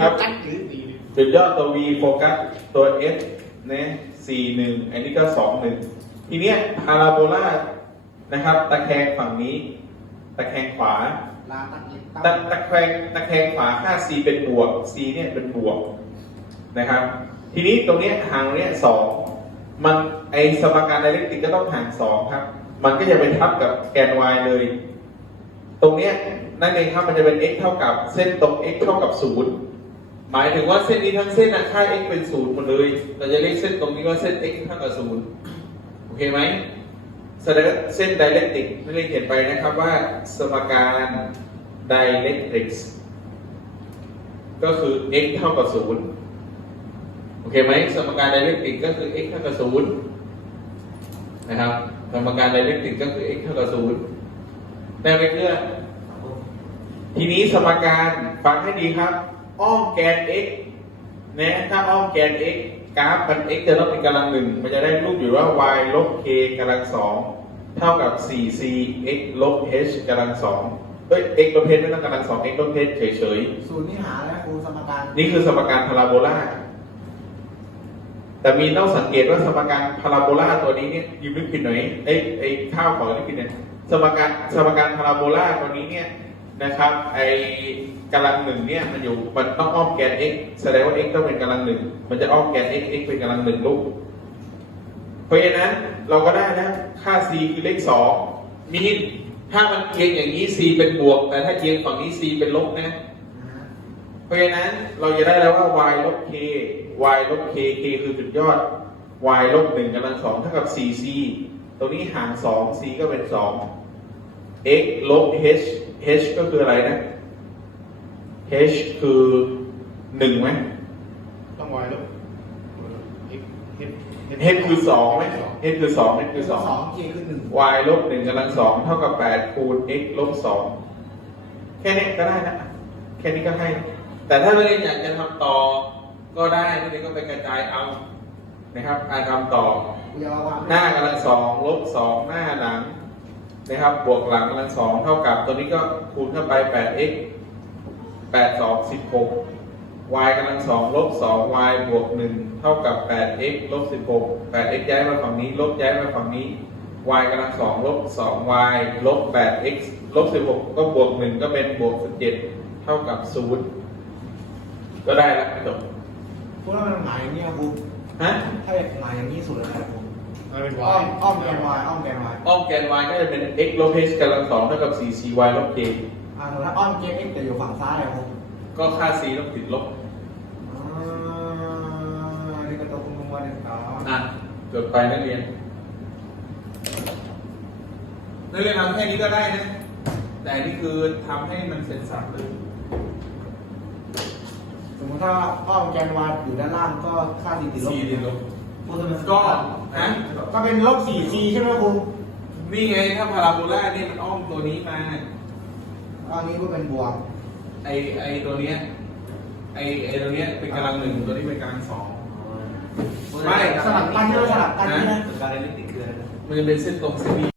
ครับจัดหรือสี่จุดยอดตัว v โฟกัสตัว s นะ4 1 อันนี้ก็ 2 1 ทีเนี้ยพาราโบลานะครับตะแคงฝั่งนี้ ตะแคงขวาลาตัดเล็กตะตะแคงตะแคงขวาค่า c เป็นบวก c เนี่ยเป็นบวกนะครับ ทีนี้ตรงเนี้ยห่างตรงเนี้ยสองมันไอสมการไดเรกติกก็ต้องห่างสองครับ มันก็จะไปทับกับแกน y เลย ตรงเนี้ยนั่นเองครับมันจะเป็น x เท่ากับเส้นตรง x เท่ากับศูนย์ หมายถึงว่าเส้นนี้ทั้งเส้นนะค่า x เป็นศูนย์หมดเลย เราจะเรียกเส้นตรงนี้ว่าเส้น x เท่ากับศูนย์โอเคไหมแสดงเส้นไดเรกติกไม่ได้เขียนไปนะครับว่าสมการไดเรกติกก็คือ x เท่ากับศูนย์โอเคไหมสมการไดเรกติกก็คือ x เท่ากับศูนย์นะครับสมการไดเรกติกก็คือ x เท่ากับศูนย์ได้ไหมเพื่อนทีนี้สมการฟังให้ดีครับ อ้อมแกน x นะถ้าอ้อมแกน x กราฟมัน x จะต้องเป็นกำลังหนึ่งมันจะได้รูปอยู่ว่า y ลบ k กำลังสองเท่ากับ 4c x ลบ h กำลังสองเอ้ย x ลบ h ไม่ต้องกำลังสอง x ลบ h เฉยศูนย์นี่หาแล้วครูสมการๆ นี่คือสมการพาราโบลาแต่มีต้องสังเกตว่าสมการพาราโบลาตัวนี้เนี่ยยูนิคผิดหน่อยไอ้ไอ้ข้าวของนี่ผิดเนี่ยสมการสมการพาราโบลาตัวนี้เนี่ย นะครับไอกำลังหนึ่งเนี่ยมันอยู่มันต้องอ้อมแกน x แสดงว่า x ต้องเป็นกำลังหนึ่งมันจะอ้อมแกน x x เป็นกำลังหนึ่งลูกเพราะฉะนั้นเราก็ได้นะค่า c คือเลขสองมีนถ้ามันเอียงอย่างนี้ c เป็นบวก แต่ถ้าเอียงฝั่งนี้ c เป็นลบนะเพราะฉะนั้นเราจะได้แล้วว่า y ลบ k y ลบ k k คือจุดยอด y ลบหนึ่งกำลังสองเท่ากับ 4c ตรงนี้หารสอง c ก็เป็นสอง x ลบ h h ก็คืออะไรนะ h คือหนึ่งไหมต้องวายลูกเฮ็ดเฮ็ด h คือสองไหม h คือสอง h คืคืออสสอองงเจคือหนึ่ง y ลบหนึ่งกำลังสองเท่ากับแปดคูณ x ลบสองแค่นี้ก็ได้นะ แค่นี้ก็ให้ แต่ถ้าไม่ได้อยากจะทำต่อก็ได้ไม่ได้ก็ไปกระจายเอานะครับอาทำต่อกูจะวางหน้ากำลังสองลบสองหน้าหลัง นะครับ บวกหลังกำลังสองเท่ากับตัวนี้ก็คูณเข้าไป 8x 8 2 16 y กำลังสองลบสอง y บวกหนึ่งเท่ากับ 8x ลบ 16 8x ย้ายมาฝั่งนี้ ลบย้ายมาฝั่งนี้ y กำลังสองลบสอง y ลบ 8x ลบ 16 ก็บวกหนึ่งก็เป็นบวก 17 เท่ากับศูนย์ก็ได้แล้วจบพวกเรามันหมายอย่างนี้ครับครูฮะ ถ้าหมายอย่างนี้สุดแล้วนะครับครูมัน เป็น อ้อวายมอ้อมแกนวายอ้อมแกนวายอ้อมแกน y ก็จะเป็น x ลบ h กำลังสองเท่ากับ 4cy ลบ k อ่าถ้าอ้อมเกนเอ็กจะอยู่ฝั่งซ้ายครับครูก็ค่า c ต้องติดลบอ่านี่ก็ตกลงมาหนึ่งต่ออะจดไปนักเรียนนักเรียนทำแค่นี้ก็ได้นะ แต่อันนี่คือทำให้มันเสร็จสับเลยสมมติถ้าอ้อมแกนวายอยู่ด้านล่างก็ค่าสี่ติดลบ c ติดลบ ครูทำไมก็ฮะก็เป็นลบสี่ซีใช่ไหมครูนี่ไงถ้าพาราโบลานี่มันอ้อมตัวนี้มาอันนี้ก็เป็นบวก ไอไอตัวเนี้ยไอไอตัวเนี้ยเป็นกำลังหนึ่งตัวนี้เป็นกำลังสองไม่สลับกันใช่ไหมสลับกันใช่ไหมการเรียนนิติคืออะไรนะมันจะเป็นเส้นตรงเส้นนี้